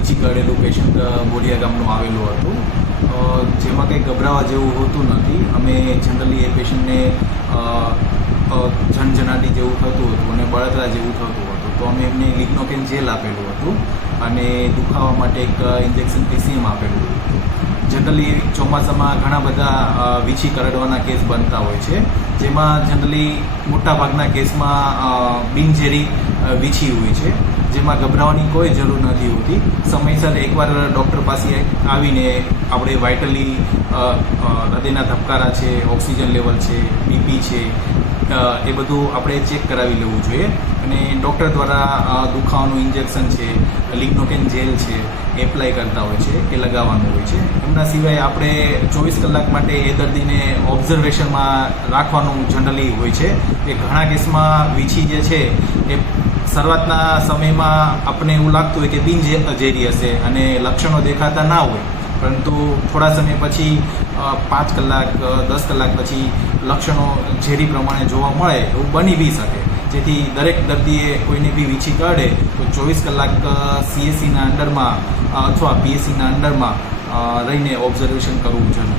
વીછી કરેલું પેશન્ટ બોડિયા ગામનું આવેલું હતું, જેમાં કંઈ ગભરાવા જેવું હોતું નથી. અમે જનરલી એ પેશન્ટને ઝનઝનાટી જેવું થતું હતું અને બળતરા જેવું થતું હતું, તો અમે એમને લિગ્નોકેન જેલ આપેલું હતું અને દુખાવા માટે એક ઇન્જેક્શન PCM આપેલું હતું. જનરલી ચોમાસામાં ઘણા બધા વીછી કરડવાના કેસ બનતા હોય છે, જેમાં જનરલી મોટાભાગના કેસમાં બિનઝેરી વીછી હોય છે, જેમાં ગભરાવાની કોઈ જરૂર નથી હોતી. સમયસર એકવાર ડૉક્ટર પાસે આવીને આપણે વાઇટલી હૃદયના ધબકારા છે, ઓક્સિજન લેવલ છે, BP છે, એ બધું આપણે ચેક કરાવી લેવું જોઈએ અને ડૉક્ટર દ્વારા દુખાવાનું ઇન્જેક્શન છે, લિગ્નોકેન જેલ છે, એપ્લાય કરતા હોય છે, એ લગાવવાનું હોય છે. એમના સિવાય આપણે 24 કલાક માટે એ દર્દીને ઓબ્ઝર્વેશનમાં રાખવાનું જનરલી હોય છે કે ઘણા કેસમાં વીછી જે છે એ શરૂઆતના સમયમાં આપણને એવું લાગતું હોય કે બિનઝેરી હશે અને લક્ષણો દેખાતા ના હોય, પરંતુ થોડા સમય પછી 5 કલાક 10 કલાક પછી લક્ષણો ઝેરી પ્રમાણે જોવા મળે એવું બની બી શકે. જેથી દરેક દર્દીએ કોઈને બી વીછી કરડે તો 24 કલાક CSCના અંડરમાં અથવા PSCના અંડરમાં રહીને ઓબ્ઝર્વેશન કરવું જરૂરી.